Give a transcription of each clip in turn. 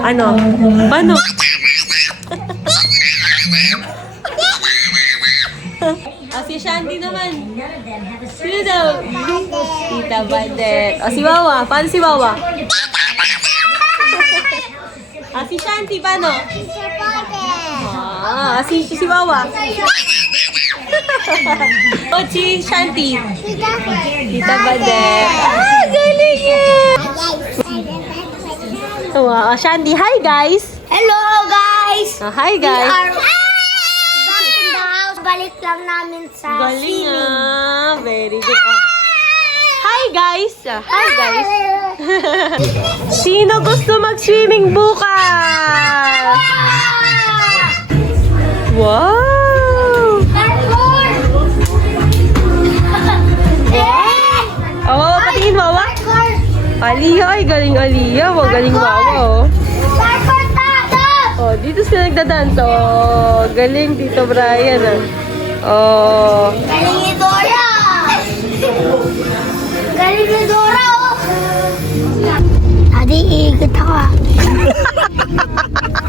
Ano? Paano? Si Shanti naman. Sino daw? Tita Badet. Si Wawa. Paano si Wawa? Si Shanti, paano? Si Wawa. Si Shanti. Tita Badet. Galing yan! Shanti, hi guys! Hello guys! Hi guys! We are back in the house. Balik lang namin sa Galing swimming. Very good. Hi guys! Hi guys! Sino gusto mag-swimming bukas? Wow! Patingin Wawa? Aliyah, ay galing Aliyah. Galing Wawa. Dito sila nagdadance. Galing Tito Brian. Galing ni Dora! Galing ni Dora, Adi, ikit ako.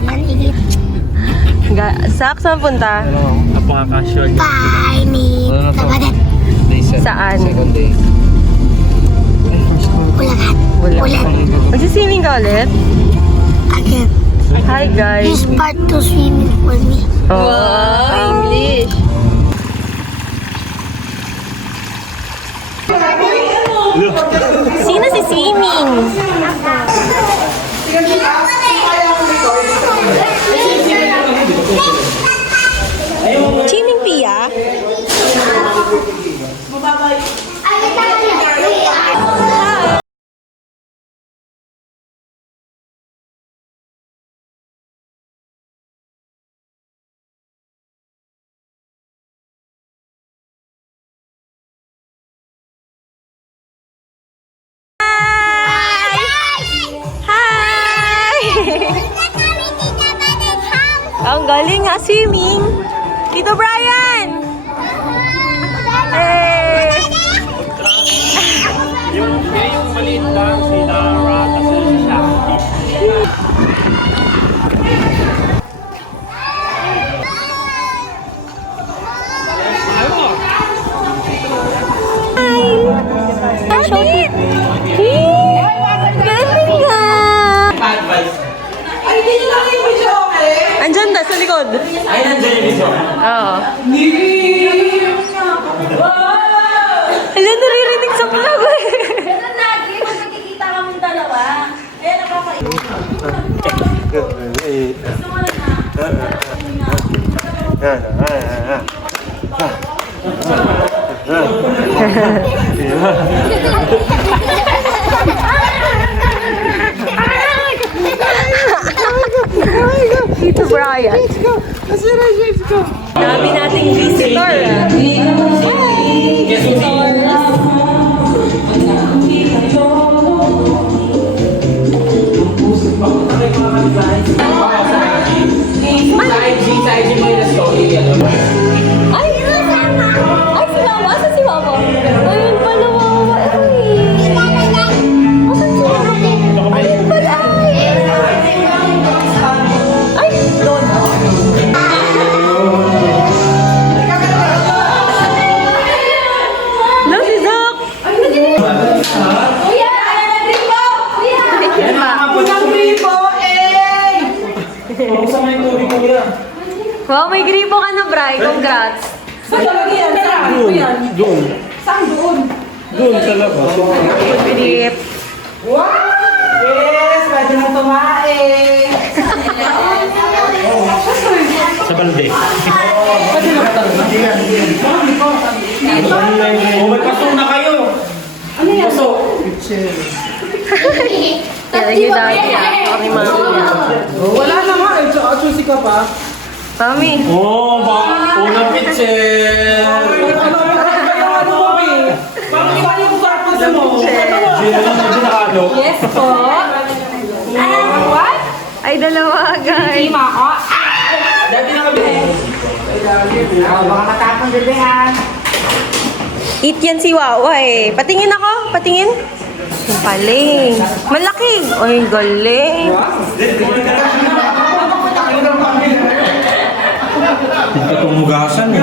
Yan, ikit. Saan punta? Napaka-casual. Bye, ni Tabadet. Saan? Second day. Ulagan. Ulan. Magsiswimming ka ulit? Again. Hi guys! This part to swimming for me. Wow! English! Sino si swimming? Swimming Pia? Ang galing ha, swimming. Tito Brian! Yung maliit lang, sila Rata sa Shakti. Andyan ba sa likod? Ay, nandiyan yung video. Oo. Hala, naririnig sa vlog. Ganun lagi, pag nakikita kami dalawa, nakakaibig. Tito Brian. Let's go. Dami nating visitor. Sa IG mo yung story. Ay, si Mama. Asan si Mama? Ayun pala, Mama. Asan si Mama? Ayun pala. Ay, doon. No, si Zach. Kuya! Gripo! Kuya! Wow, may gripo ka na, Bri. Congrats. Doon sa labas. Grip. Yes, pwede nang tumain. Sa balde. May paso na kayo. Ano yan? Paso. Thank you, Daddy. Sorry, Mami. Wala na nga, choosy ka pa. Mami. Unang pitcher. Ano mo, eh? Bakit iba yung purpose mo? Yes po. What? Ay, dalawa, guys. Dati na kami. Baka matapang gabihan. Eat yan si Wawa eh. Patingin ako. Patingin. Yung paling. Malaki. Ay, galing. Hindi ka tumugasan eh.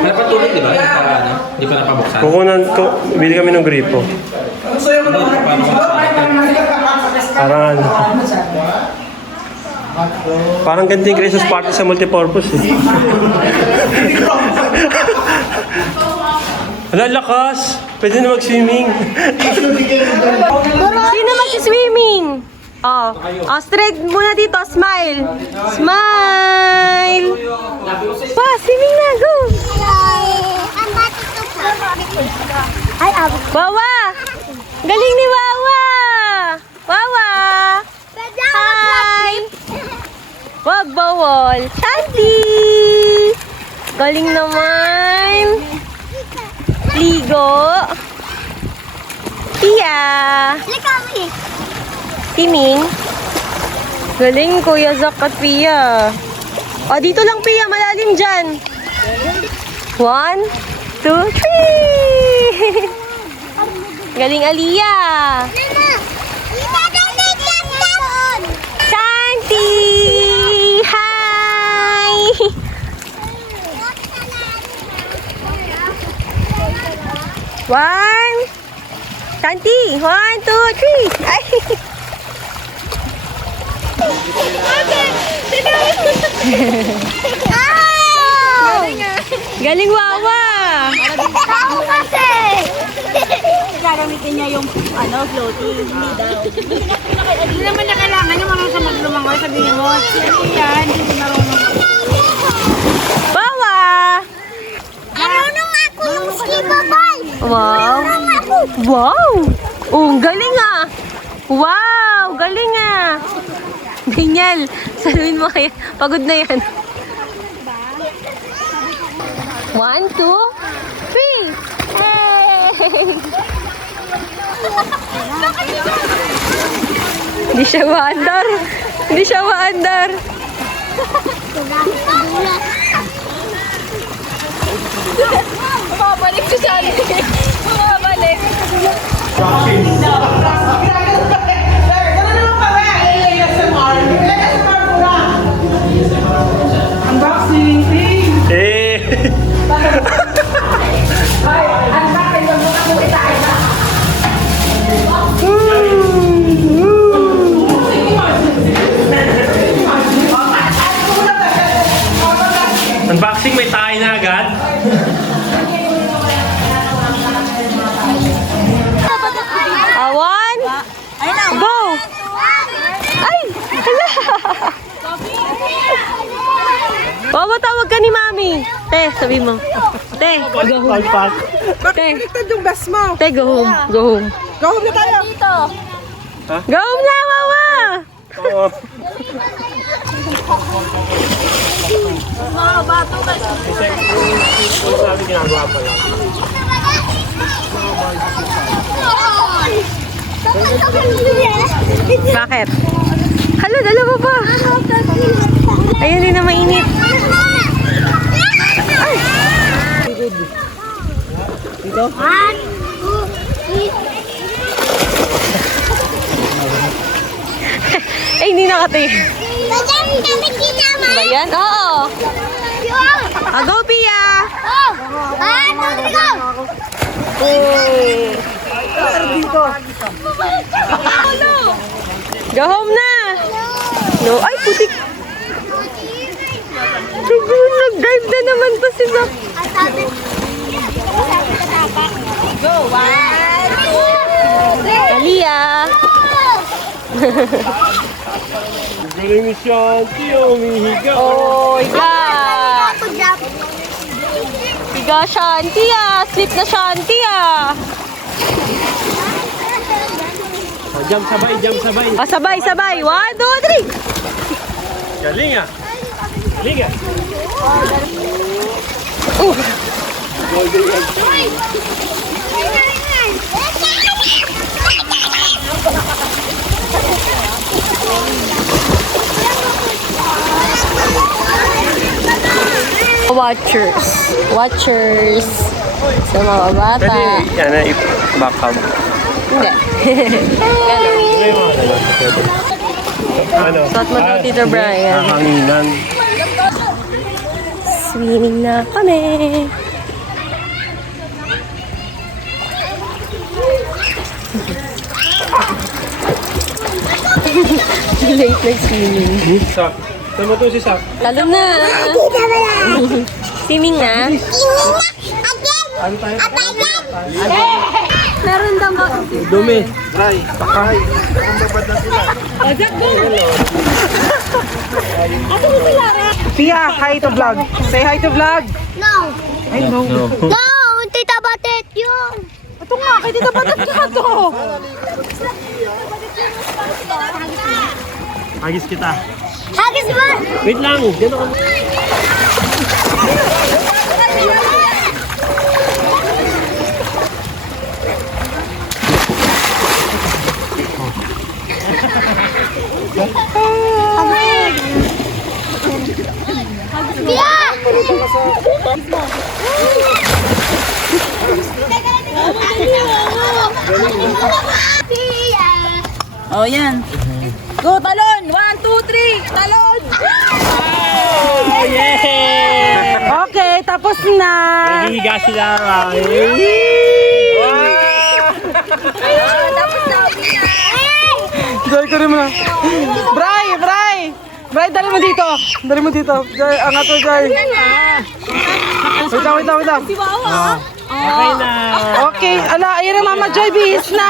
Napatulog, di ba? Hindi pa napabuksan. Kukunan ko, bili kami ng gripo. Parang ano. Parang ganting Christmas party sa multipurpose eh. Wala, lakas. Pwede na mag-swimming. Sino mag-swimming? Oh. Oh, straight muna dito. Smile. Smile. Pa, swimming na. Go. Ay, abo. Wawa. Galing ni Wawa. Wawa. Hi. Wag bawal. Shanti. Galing naman. Ligo. Pia. Likami. Timing. Galing, Kuya Zak at Pia. O, dito lang, Pia. Malalim dyan. 1, 2, 3. Galing, Aliyah. Mama, itatawag ka doon. Shanti! Hi! One. Shanti! 1, 2, 3. Ay! Galing, Wawa! Tao kasi. Gagamitin niya yung floating. Hindi daw. Hindi naman na kailangan yung mga sa maglumangoy. Sabihin mo, yan, hindi marunong. Wawa! Marunong ako ng skibabay. Wow! Wow! Oh, ang galing ah! Wow! Galing ah! Daniel, saluhin mo kaya. Pagod na yan. 1, 2, 3. Hey! Hindi siya maandar. Hindi siya maandar. Bumabalik siya sa akin. Bumabalik. Ganun naman kami. ASMR. ASMR muna. Unboxing. Eh! Unboxing, may tayo na agad. One. Go! Ay! Hala! Wawa, tawag ka ni Mami. Te, sabi mo. Te, go home. Te, Ito yung best mo. te, go home. Go home. Go home na tayo. Go home na, Wawa! Oo. Sabi ginagawa pa lang. Bakit? Hala, dalawa pa. Ayun, din na mainit. One, two, three. Ay, hindi nakati. Madam, kami kinama. Ba yan? Oo. Go, Pia! Oh! One, two, three, go! Go home na! No, ay, putik! Nag-dive na naman to si Zach. Go! One, two, three. Aliyah! Galing ni Shanti, umihiga. Oh, higa! Higa, Shanti ah! Sleep na Shanti ah! Oh, jump sabay, jump sabay. Oh, sabay, sabay! 1, 2, 3! Galing ah. Galing ah. Watchers. Watchers. Sa mga bata. Pwede, yan na, i-back up. Hindi. Ano? Suot mo daw, Tito Brian. Hanginan. Swimming na kami. Late nag-swimming. Sak. Tama to si Sak. Talo na. Swimming na. Ano tayo? Meron daw ba? Dumi. Dry. Takay. Tia, hi to vlog. Say hi to vlog. No. Ay, no. No, Tita Batet yun. Ito nga, kay Tita Batat ka to. Agis kita. Hagis mo. Wait lang. Diyan ako. Oh, yan. Go, talon! 1, 2, 3! Talon! Oh, yeah! Okay, tapos na. Nahihiga sila. Joy ko rin mo na. Bray, Bray! Bray, dali mo dito. Dali mo dito. Joy, angat mo, Joy. Wait lang. Okay na. Okay, ala, ayun na Mama Joy, bihis na.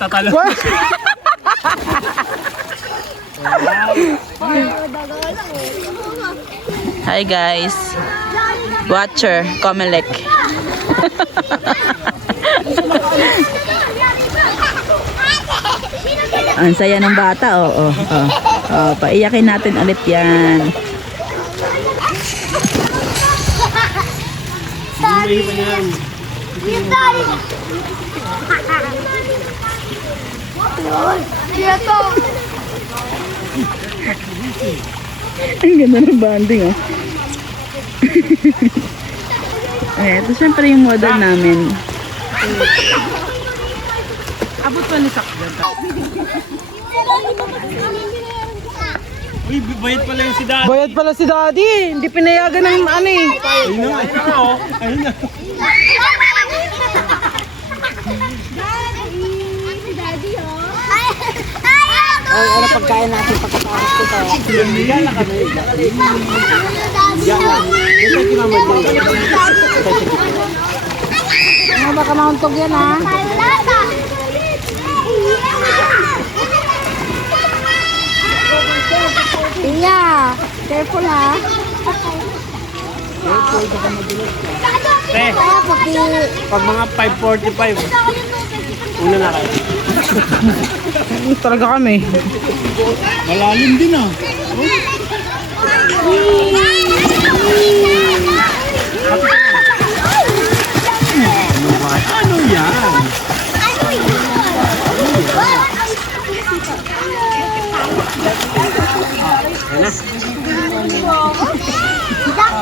Tatalo. Hi guys. Watcher, Comelec. Ang saya ng bata, oo. Paiyakin natin ulit yan. Ang ganda ng banding, oh. Ay, ito syempre yung model namin. Abot pa ni Sakyan. Uy, bayad pala yung si Dad. Bayad pala si Daddy. Hindi pinayagan ng ano eh. Ayun na. Ayun na. Ay, ano pagkain natin pagkatapos ko to? Ano baka mauntog yan ha? Tia, careful ha. Te, pag mga 5:45, una na kayo. Talaga kami. Malalim din ah. Ano yan?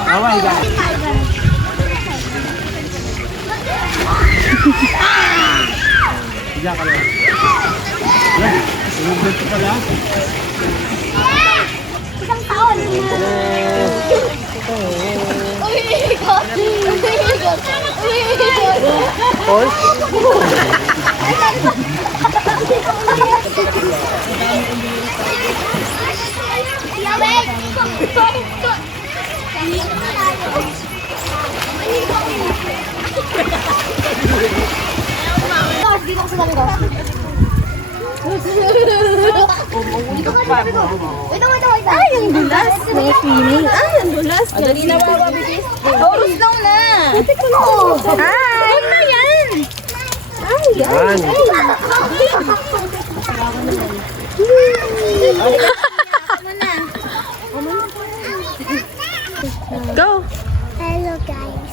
Away ka. Diyan ka lang. Yan, sinugod ko pala. Isang taon. Dito ko sa dami ko. Wait. Ay, ang dulas. May swimming. Ay, ang dulas. Dali na baba, bilis. Oras daw na. Hi! Huwag na yan! Ay, Yan. Go! Hello, guys.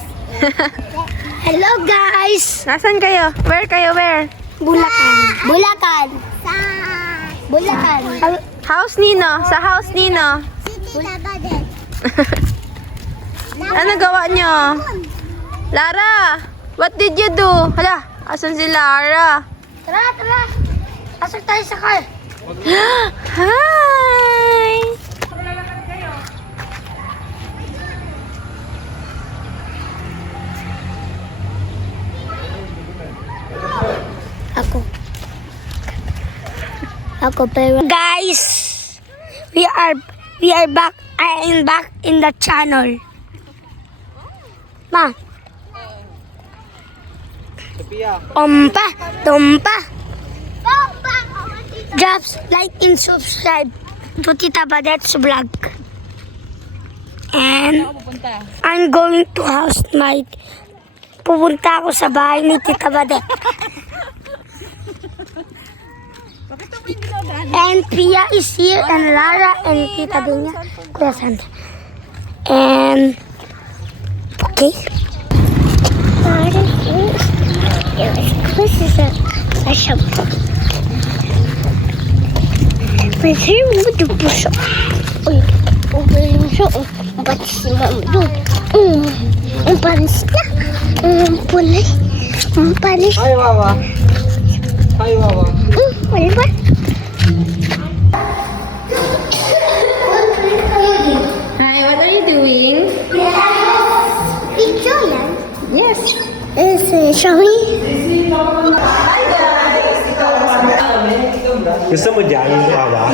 Hello, guys! Nasaan kayo? Where kayo? Where? Bulacan. Bulacan. House Nino. Sa house Nino. Tita Badet. Ano gawa nyo? Lara, what did you do? Hala, asan si Lara? Tara, tara. Pasok tayo sa car. Hi! Ako pero guys, we are back. I am back in the channel. Ma. Tumpa. Drop like and subscribe to Tita Badet's vlog. And I'm going to house night. Pupunta ako sa bahay ni Tita Badet. And Pia is here, and Lara, and Tita Dinya, Kuya Sandra. And, okay. This is a shop. But here we do push up. Over yung show. Ba't si Mama doon? Ang panis na. Ang pulay. Ang panis. Hi, Wawa. Hi, Wawa. Wala ba? Hi, what are you doing? Picture yan. Yes. Shall we? Gusto mo dyan, Wawa?